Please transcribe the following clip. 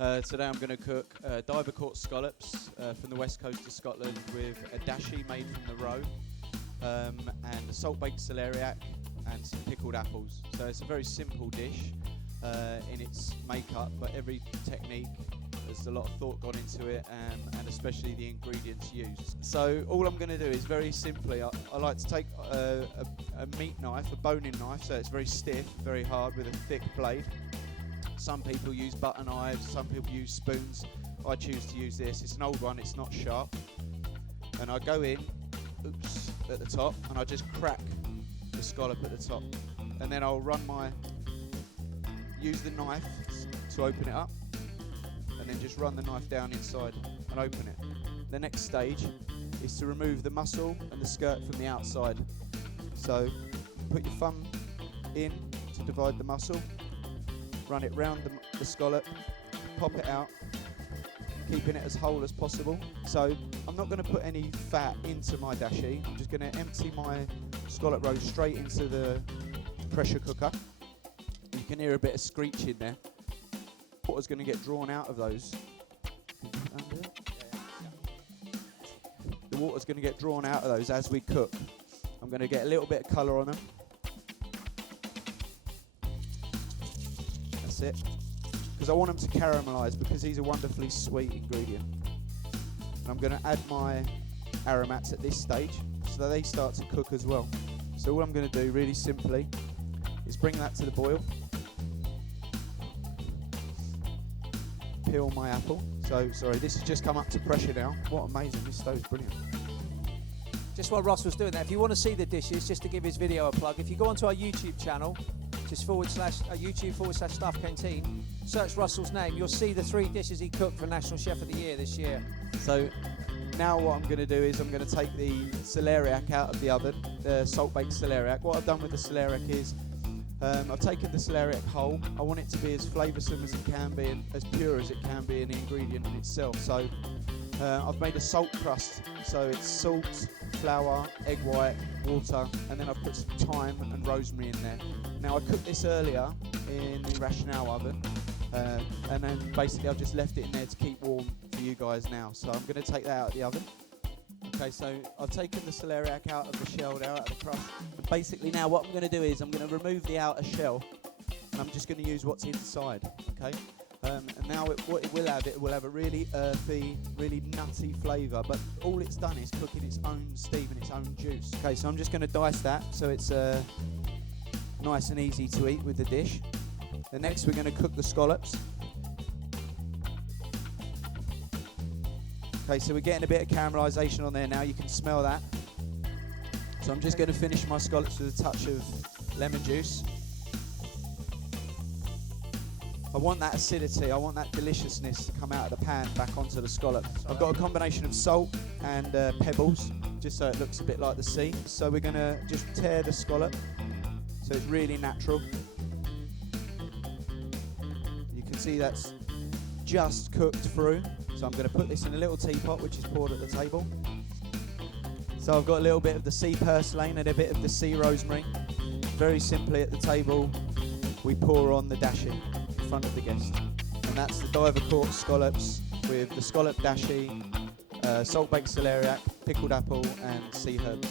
Today I'm going to cook diver caught scallops from the west coast of Scotland with a dashi made from the roe and a salt baked celeriac and some pickled apples. So it's a very simple dish in its makeup, but every technique, there's a lot of thought gone into it, and especially the ingredients used. So all I'm going to do is very simply, I like to take a meat knife, a boning knife, so it's very stiff, very hard with a thick blade. Some people use butter knives, some people use spoons. I choose to use this. It's an old one, it's not sharp. And I go in, at the top, and I just crack the scallop at the top. And then I'll use the knife to open it up, and then just run the knife down inside and open it. The next stage is to remove the muscle and the skirt from the outside. So put your thumb in to divide the muscle, run it round the scallop, pop it out, keeping it as whole as possible. So I'm not going to put any fat into my dashi. I'm just going to empty my scallop roe straight into the pressure cooker. You can hear a bit of screeching there. Water's going to get drawn out of those. The water's going to get drawn out of those as we cook. I'm going to get a little bit of colour on them. That's it. Because I want them to caramelise, because these are wonderfully sweet ingredient. And I'm going to add my aromats at this stage so that they start to cook as well. So what I'm going to do really simply is bring that to the boil. Peel my apple. So, sorry, this has just come up to pressure now. What amazing, this stove's brilliant. Just while Russell's doing that, if you want to see the dishes, just to give his video a plug, if you go onto our YouTube channel, just YouTube/Stuff Canteen, search Russell's name, you'll see the 3 dishes he cooked for National Chef of the Year this year. So now what I'm going to do is I'm going to take the celeriac out of the oven, the salt-baked celeriac. What I've done with the celeriac is I've taken the celeriac whole. I want it to be as flavoursome as it can be and as pure as it can be in the ingredient in itself. So I've made a salt crust. So it's salt, flour, egg white, water, and then I've put some thyme and rosemary in there. Now I cooked this earlier in the Rationale oven, and then basically I've just left it in there to keep warm for you guys now. So I'm going to take that out of the oven. Okay, so I've taken the celeriac out of the shell now, out of the crust. And basically now what I'm going to do is I'm going to remove the outer shell, and I'm just going to use what's inside, okay? And now what it will have a really earthy, really nutty flavour, but all it's done is cooking its own steam and its own juice. Okay, so I'm just going to dice that so it's nice and easy to eat with the dish. Then next we're going to cook the scallops. Okay, so we're getting a bit of caramelisation on there now, you can smell that. So I'm just going to finish my scallops with a touch of lemon juice. I want that acidity, I want that deliciousness to come out of the pan back onto the scallop. I've got a combination of salt and pebbles, just so it looks a bit like the sea. So we're going to just tear the scallop, so it's really natural. You can see that's just cooked through. So I'm going to put this in a little teapot, which is poured at the table. So I've got a little bit of the sea purslane and a bit of the sea rosemary. Very simply at the table, we pour on the dashi in front of the guest. And that's the diver caught scallops with the scallop dashi, salt baked celeriac, pickled apple and sea herbs.